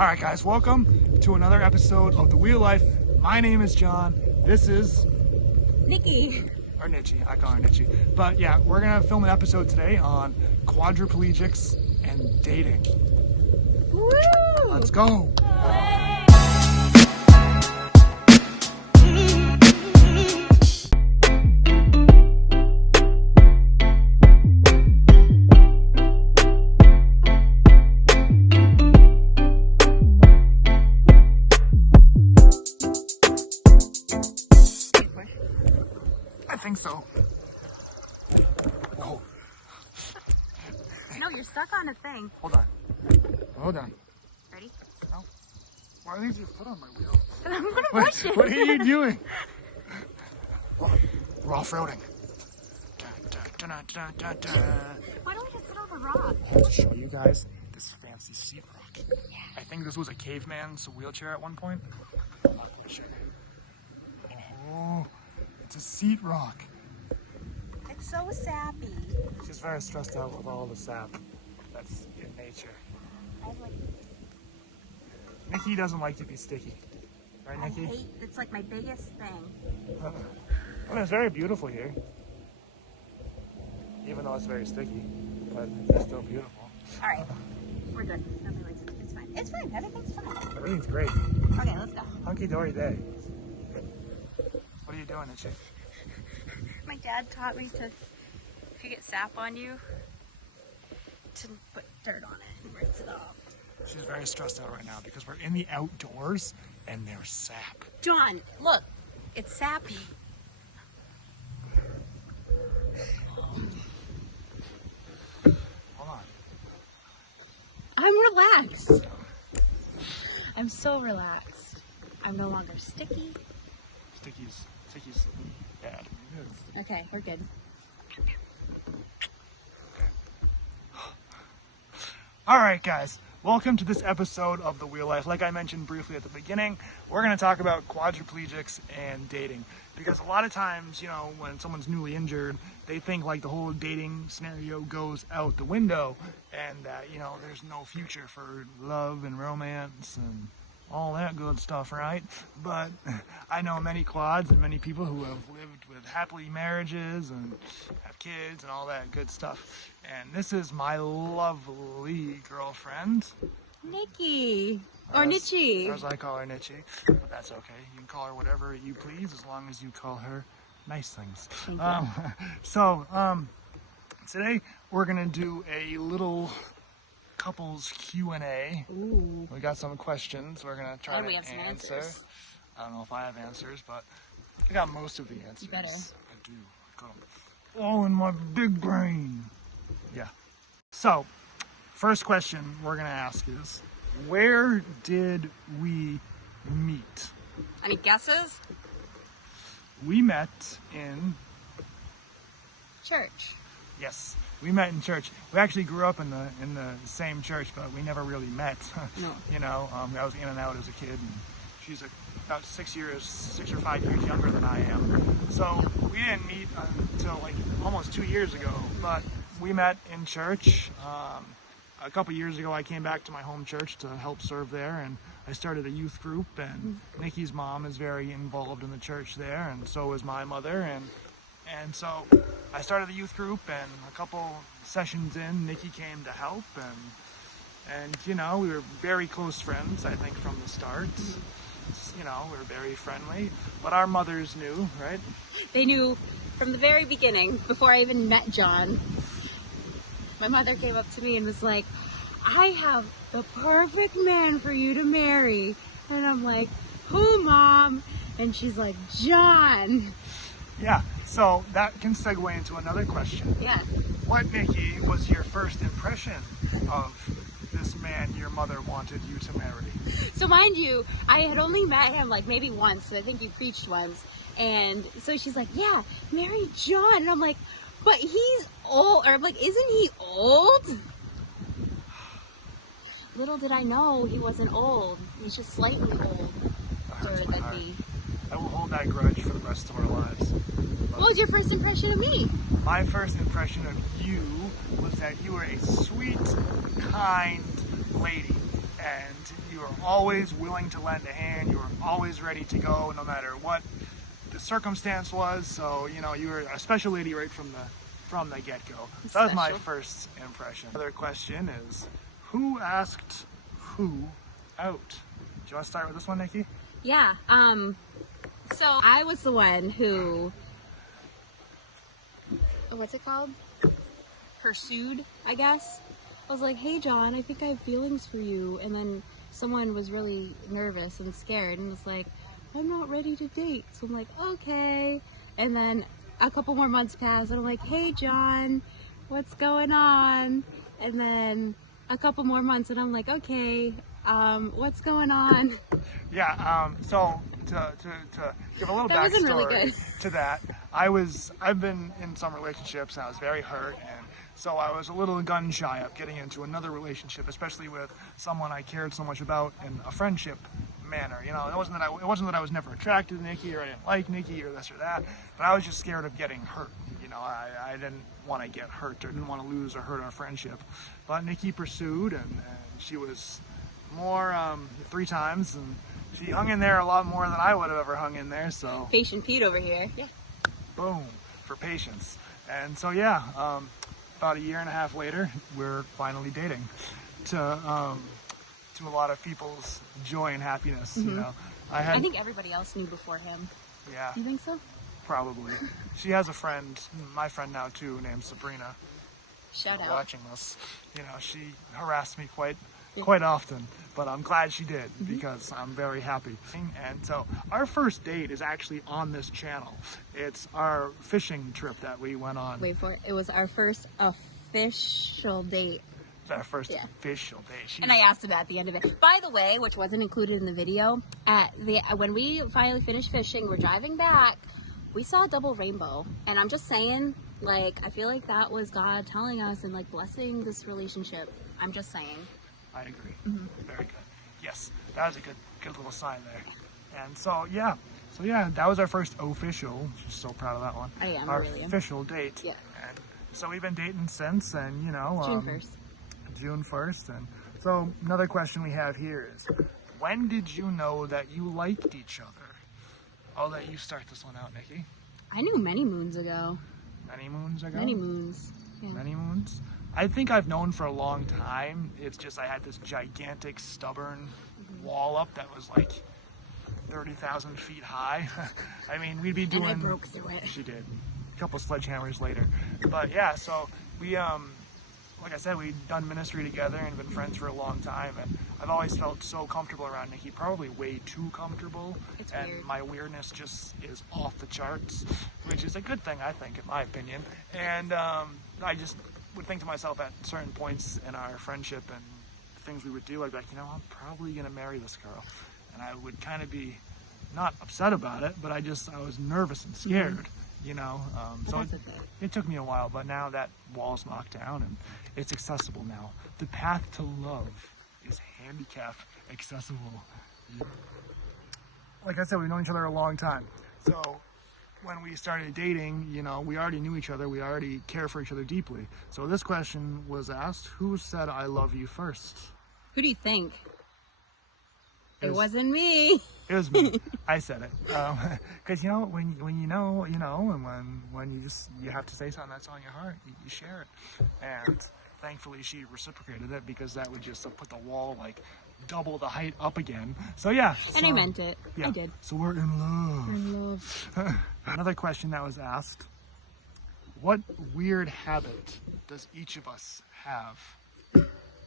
Alright guys, welcome to another episode of The Wheel Life. My name is John. This is Nikki. Or Nitchy, I call her Nitchy. But yeah, we're gonna film an episode today on quadriplegics and dating. Woo! Let's go! I think so. Whoa. No, you're stuck on a thing. Hold on. Hold on. Ready? No. Why leave your foot on my wheel? I'm gonna push it. What are you doing? We're off-roading. Why don't we just sit on the rock? I have to show you guys this fancy seat rock. Yeah. I think this was a caveman's wheelchair at one point. Oh, it's a seat rock. It's so sappy. She's very stressed out with all the sap that's in nature. Nikki doesn't like to be sticky. Right, Nikki? I hate, it's like my biggest thing. Well, it's very beautiful here. Even though it's very sticky, but it's still beautiful. Alright, we're good. Nobody likes it. It's fine. It's fine. Everything's fine. Everything's great. Okay, let's go. Hunky-dory day. What are you doing, Itchy? My dad taught me to, if you get sap on you, to put dirt on it and rinse it off. She's very stressed out right now because we're in the outdoors and there's sap. John, look, it's sappy. Hold on. I'm relaxed. I'm so relaxed. I'm no longer sticky. Sticky's bad. Okay, we're good. Alright guys, welcome to this episode of The Wheel Life. Like I mentioned briefly at the beginning, we're going to talk about quadriplegics and dating. Because a lot of times, you know, when someone's newly injured, they think like the whole dating scenario goes out the window and that, you know, there's no future for love and romance and all that good stuff, right? But I know many quads and many people who have lived with happily marriages and have kids and all that good stuff. And this is my lovely girlfriend. Nikki. Or Nitchy. Or as I call her, Nitchy. But that's okay. You can call her whatever you please as long as you call her nice things. Thank you. So, today we're going to do a little couples Q&A. Ooh. We got some questions we're going to try And we to have some answer. answers. I don't know if I have answers, but I got most of the answers. You better. I do. I got them all in my big brain. Yeah. So, first question we're going to ask is, where did we meet? Any guesses? We met in... Church. Yes, we met in church. We actually grew up in the same church, but we never really met. No. You know, I was in and out as a kid, and she's about 6 or 5 years younger than I am. So we didn't meet until like almost 2 years ago, but we met in church. A couple years ago, I came back to my home church to help serve there, and I started a youth group, and Nikki's mom is very involved in the church there, and so is my mother, and so I started the youth group, and a couple sessions in, Nikki came to help, and you know, we were very close friends, I think, from the start. You know, we were very friendly, but our mothers knew, right? They knew from the very beginning, before I even met John. My mother came up to me and was like, I have the perfect man for you to marry. And I'm like, who, Mom? And she's like, John. Yeah, so that can segue into another question. Yeah. What, Nikki, was your first impression of this man your mother wanted you to marry? So mind you, I had only met him like maybe once. I think you preached once. And so she's like, yeah, marry John. And I'm like, but he's old. Or I'm like, isn't he old? Little did I know he wasn't old. He's just slightly old. I will hold that grudge for the rest of our lives. What was your first impression of me? My first impression of you was that you were a sweet, kind lady, and you were always willing to lend a hand. You were always ready to go, no matter what the circumstance was. So, you know, you were a special lady right from the get-go. So that was my first impression. Another question is, who asked who out? Do you want to start with this one, Nikki? Yeah. So I was the one who, what's it called? Pursued, I guess. I was like, hey John, I think I have feelings for you. And then someone was really nervous and scared and was like, I'm not ready to date. So I'm like, okay. And then a couple more months passed and I'm like, hey John, what's going on? And then a couple more months and I'm like, okay, what's going on? Yeah, so to give a little That wasn't really backstory good. to that, I've been in some relationships and I was very hurt, and so I was a little gun shy of getting into another relationship, especially with someone I cared so much about in a friendship manner. You know, it wasn't that I was never attracted to Nikki or I didn't like Nikki or this or that, but I was just scared of getting hurt. You know, I didn't want to get hurt or didn't want to lose or hurt our friendship. But Nikki pursued, and she was more 3 times, and she hung in there a lot more than I would have ever hung in there. So Patient Pete over here. Yeah. boom, for patience. And so yeah, about a year and a half later, we're finally dating, to a lot of people's joy and happiness. You know, I think everybody else knew before him. Yeah, You think so? probably. She has a friend, my friend now too, named Sabrina. Shout out. Watching this, you know, she harassed me quite often, but I'm glad she did because I'm very happy. And so our first date is actually on this channel. It's our fishing trip that we went on. Wait for it. It was our first official date. It's our first official date. And I asked him at the end of it. By the way, which wasn't included in the video, when we finally finished fishing, we're driving back, we saw a double rainbow. And I'm just saying, like, I feel like that was God telling us and, like, blessing this relationship. I'm just saying. I agree. Very good. Yes, that was a good little sign there. And so yeah, that was our first official. Just so proud of that one. I am. Our really am. official date. Yeah. And so we've been dating since, and you know, June 1st. June 1st. And so another question we have here is, when did you know that you liked each other? I'll let you start this one out, Nikki. I knew many moons ago. Many moons ago? Many moons. Yeah. Many moons? I think I've known for a long time. It's just I had this gigantic, stubborn wall up that was like 30,000 feet high. I mean, we'd be doing... And I broke through it. She did. A couple sledgehammers later. But yeah, so we, like I said, we'd done ministry together and been friends for a long time. And I've always felt so comfortable around Nikki, probably way too comfortable. It's and weird. my weirdness just is off the charts, which is a good thing, I think, in my opinion. And I just would think to myself at certain points in our friendship and things we would do, I'd be like, you know, I'm probably going to marry this girl. And I would kind of be not upset about it, but I was nervous and scared, you know. So it took me a while, but now that wall's knocked down and it's accessible now. The path to love is handicap accessible. Like I said, we've known each other a long time. So when we started dating, you know, we already knew each other. We already care for each other deeply. So this question was asked, who said I love you first? Who do you think? It wasn't me. It was me. I said it. Because, you know, when you know, and when you have to say something that's on your heart, you share it. And thankfully she reciprocated it, because that would just put the wall like double the height up again. So yeah. And I meant it. Yeah. I did. So we're in love. We're in love. Another question that was asked, what weird habit does each of us have?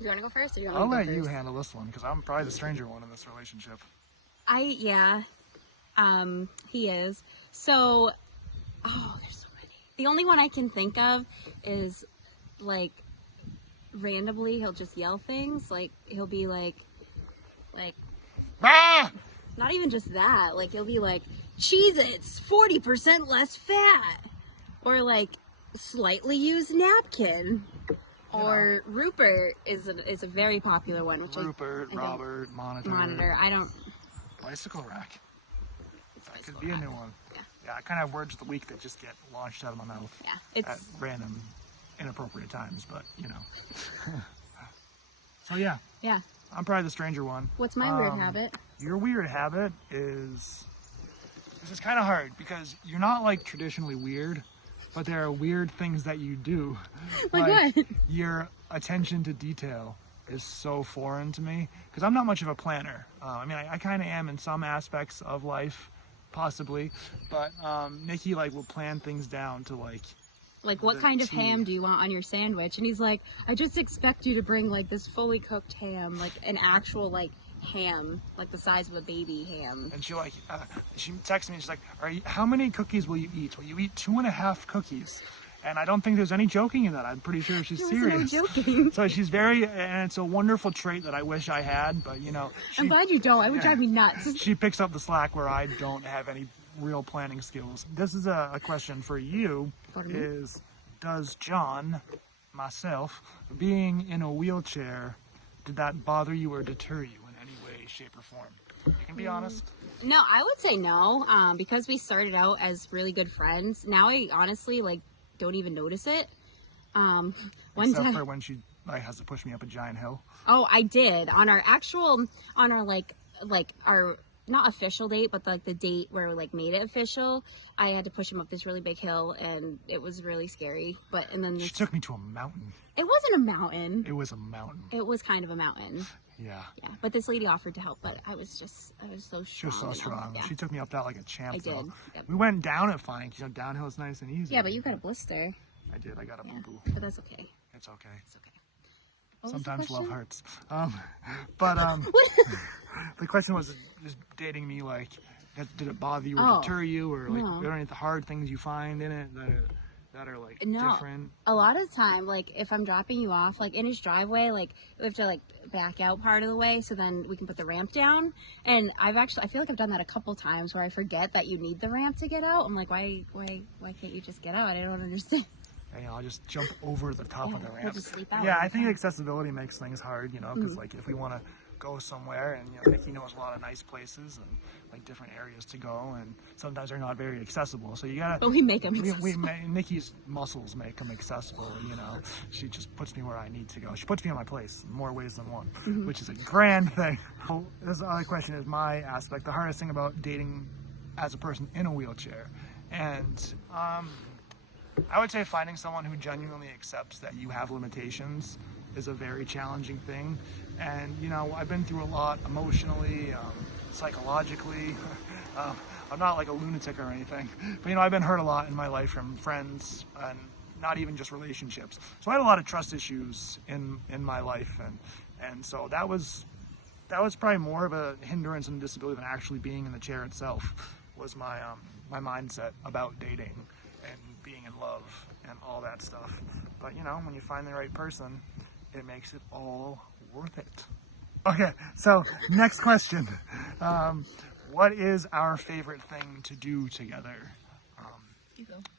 You want to go first, or you want I'll me to let go you first? handle this one, because I'm probably the stranger one in this relationship. He is. So, there's so many. The only one I can think of is, like, randomly he'll just yell things. Like, he'll be like, Ah! not even just that. Like, he'll be like, Cheez-Its, 40% less fat. Or, like, slightly used napkin. Or Rupert is a very popular one. Which Rupert, Robert, Monitor. I don't... Bicycle rack. That could bicycle be a rack. new one. Yeah. Yeah, I kind of have words of the week that just get launched out of my mouth. Yeah, it's... At random, inappropriate times, but, you know. So, yeah. Yeah. I'm probably the stranger one. What's my weird habit? Your weird habit is, this is kind of hard because you're not like traditionally weird, but there are weird things that you do. Like what? Your attention to detail is so foreign to me because I'm not much of a planner. I mean, I kind of am in some aspects of life, possibly, but Nikki like will plan things down to like what kind of T. ham do you want on your sandwich? And he's like, I just expect you to bring like this fully cooked ham, like an actual like ham, like the size of a baby ham. And she texts me and she's like, how many cookies will you eat? Will you eat 2.5 cookies? And I don't think there's any joking in that. I'm pretty sure she's serious. No joking. So she's and it's a wonderful trait that I wish I had, but you know. I'm glad you don't. It would drive me nuts. She picks up the slack where I don't have any real planning skills. This is a question for you. Is, does John, myself, being in a wheelchair, did that bother you or deter you in any way, shape, or form? You can be honest. No, I would say no, because we started out as really good friends. Now I honestly like don't even notice it. Except for when she like has to push me up a giant hill. Oh, I did on our like our not official date, but like the date where we like made it official. I had to push him up this really big hill, and it was really scary. And then she took me to a mountain. It wasn't a mountain. It was a mountain. It was kind of a mountain. Yeah. Yeah, but this lady offered to help, but I was so strong. She was so strong. Yeah. She took me up that like a champ. I did. Yep. We went down it fine, because downhill is nice and easy. Yeah, but you got a blister. I did. I got a boo-boo. But that's okay. It's okay. It's okay. Sometimes love hurts. The question was, is dating me like, did it bother you or deter you, or like, are there any hard things you find in it that are like different? A lot of the time, like if I'm dropping you off like in his driveway, like we have to like back out part of the way so then we can put the ramp down. And I feel like I've done that a couple times where I forget that you need the ramp to get out. I'm like, why can't you just get out? I don't understand. And, I'll just jump over the top of the ramp. We'll just sleep out I think accessibility makes things hard, because like if we want to go somewhere, and Nikki knows a lot of nice places and like different areas to go, and sometimes they're not very accessible. So you gotta. But we make them accessible. Nikki's muscles make them accessible. She just puts me where I need to go. She puts me in my place in more ways than one, which is a grand thing. So this other question is my aspect. The hardest thing about dating as a person in a wheelchair, and I would say finding someone who genuinely accepts that you have limitations is a very challenging thing. And I've been through a lot emotionally, psychologically. I'm not like a lunatic or anything, but I've been hurt a lot in my life from friends and not even just relationships. So I had a lot of trust issues in my life, and so that was probably more of a hindrance and disability than actually being in the chair itself. Was my mindset about dating and being in love and all that stuff. But when you find the right person, it makes it all worth it. Okay, so next question. What is our favorite thing to do together?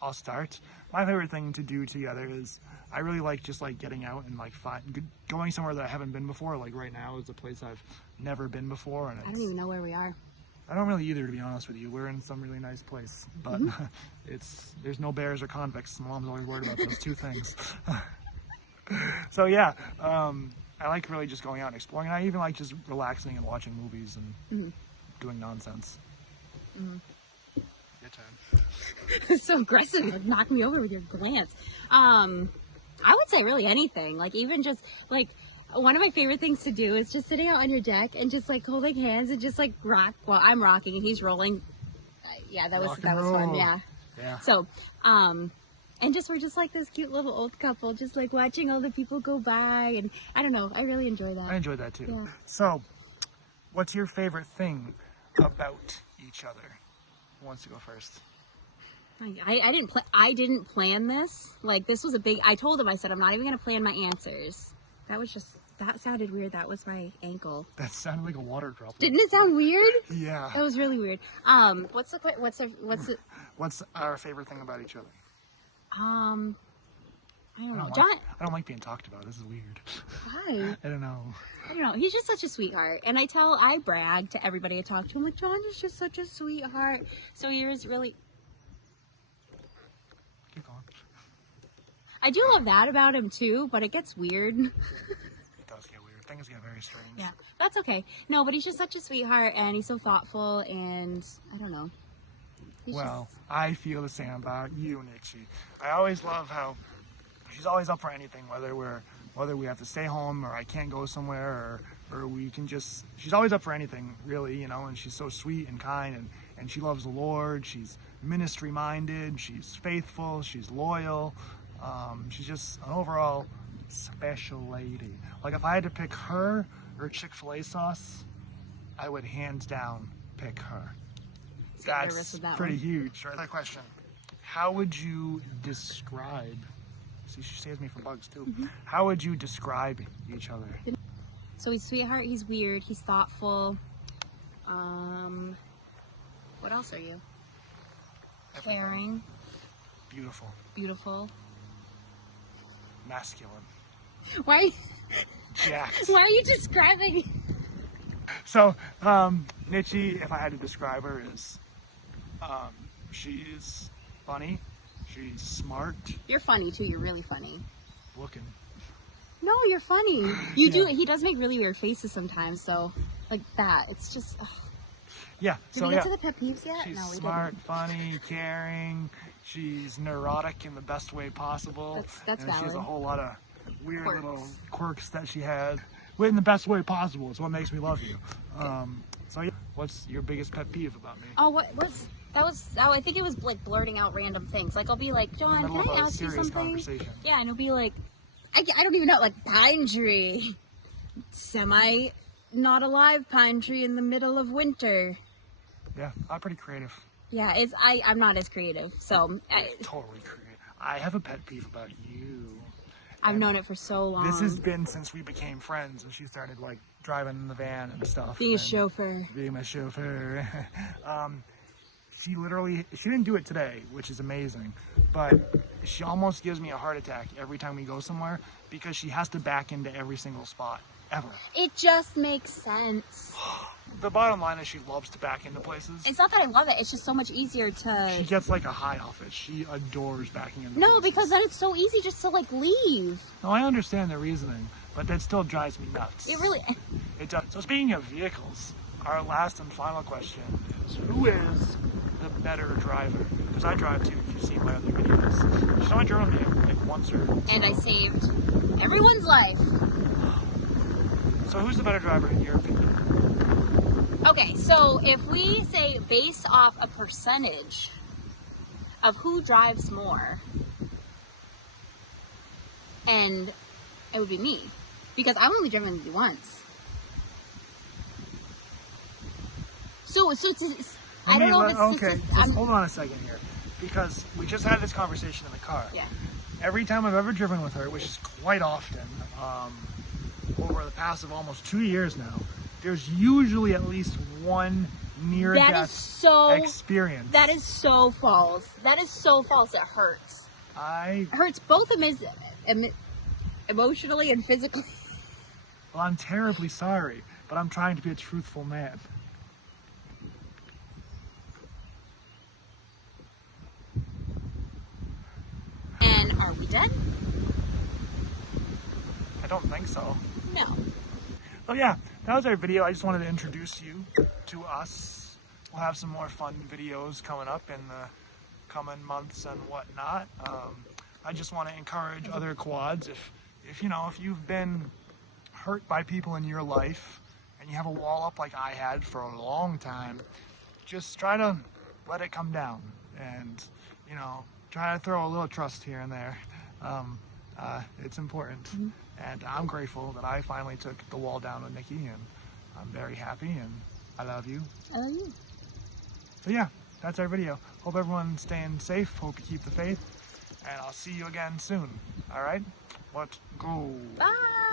I'll start. My favorite thing to do together is I really like just like getting out and like going somewhere that I haven't been before. Like right now is a place I've never been before, and I don't even know where we are. I don't really either, to be honest with you. We're in some really nice place, but there's no bears or convicts. Mom's always worried about those two things. So yeah, I like really just going out and exploring. And I even like just relaxing and watching movies and doing nonsense. Your turn. So aggressive, like knock me over with your glance. I would say really anything. Like even just like. One of my favorite things to do is just sitting out on your deck and just like holding hands and just like rock. Well, I'm rocking and he's rolling. Yeah, that was fun. Yeah. So, and we're just like this cute little old couple, just like watching all the people go by, and I don't know. I really enjoy that. I enjoy that too. Yeah. So, what's your favorite thing about each other? Who wants to go first? I didn't plan this. Like this was a big. I told him. I said I'm not even going to plan my answers. That sounded weird. That was my ankle. That sounded like a water droplet. Didn't it sound weird? Yeah. That was really weird. What's our favorite thing about each other? I don't know. I don't like being talked about. This is weird. Why? I don't know. He's just such a sweetheart. And I brag to everybody I talk to. I'm like, John is just such a sweetheart. So he was really... Keep going. I do love that about him too, but it gets weird. It does get weird. things get very strange. Yeah, that's okay. No, but he's just such a sweetheart, and he's so thoughtful, and I don't know. Well, I feel the same about you, Nixie. I always love how she's always up for anything, whether we have to stay home or I can't go somewhere or we can just, she's always up for anything, really, you know, and she's so sweet and kind, and she loves the Lord. She's ministry minded, she's faithful, she's loyal. She's just an overall special lady. Like if I had to pick her or Chick-fil-A sauce, I would hands down pick her. That's pretty huge. Right? Another question. How would you describe, see, she saves me from bugs too. How would you describe each other? So he's sweetheart, he's weird, he's thoughtful. What else are you? Everything. Caring. Beautiful. Beautiful. Masculine. Why? Jacked. Why are you describing? So, Nitchie, if I had to describe her, is she's funny, she's smart. You're funny too. You're really funny. Looking. No, you're funny. You do. He does make really weird faces sometimes. So, like that. It's just. Ugh. Yeah. Did we get to the pet peeves yet? She's No, we smart, didn't. funny, caring. She's neurotic in the best way possible. That's and she has a valid. whole lot of weird Quirks. little quirks that she has. In the best way possible. It's what makes me love you. So, yeah. What's your biggest pet peeve about me? Oh, what was that? I think it was like blurting out random things. Like I'll be like, John, can I ask you something? Yeah, and he'll be like, I don't even know, like pine tree, semi not alive pine tree in the middle of winter. Yeah, I'm pretty creative. Yeah, I'm not as creative, so Totally creative. I have a pet peeve about you. I've known it for so long. This has been since we became friends, and she started like driving in the van and stuff. Being a chauffeur. Being my chauffeur. She didn't do it today, which is amazing, but she almost gives me a heart attack every time we go somewhere because she has to back into every single spot, ever. It just makes sense. The bottom line is she loves to back into places. It's not that I love it, it's just so much easier to... She gets like a high off it. She adores backing into No, places. because then it's so easy just to like leave. No, I understand the reasoning, but that still drives me nuts. It really... It does. So speaking of vehicles, our last and final question is, who is the better driver? Because I drive too, if you've seen my other videos. She's only driven me like once or so. And I saved everyone's life. So who's the better driver in your opinion? Okay, so if we say based off a percentage of who drives more, and it would be me, because I've only driven once. So it's I don't know if it's okay. Hold on a second here, because we just had this conversation in the car. Yeah. Every time I've ever driven with her, which is quite often, over the past of almost 2 years now, there's usually at least one near-death experience. That is so false. That is so false. It hurts. It hurts both emotionally and physically. Well, I'm terribly sorry, but I'm trying to be a truthful man. And are we done? I don't think so. No. So yeah, that was our video. I just wanted to introduce you to us. We'll have some more fun videos coming up in the coming months and whatnot. I just want to encourage other quads, if you've been hurt by people in your life and you have a wall up like I had for a long time, just try to let it come down and, try to throw a little trust here and there. It's important. Mm-hmm. And I'm grateful that I finally took the wall down with Nikki, and I'm very happy, and I love you. I love you. So yeah, that's our video. Hope everyone's staying safe. Hope you keep the faith. And I'll see you again soon. All right? Let's go. Bye.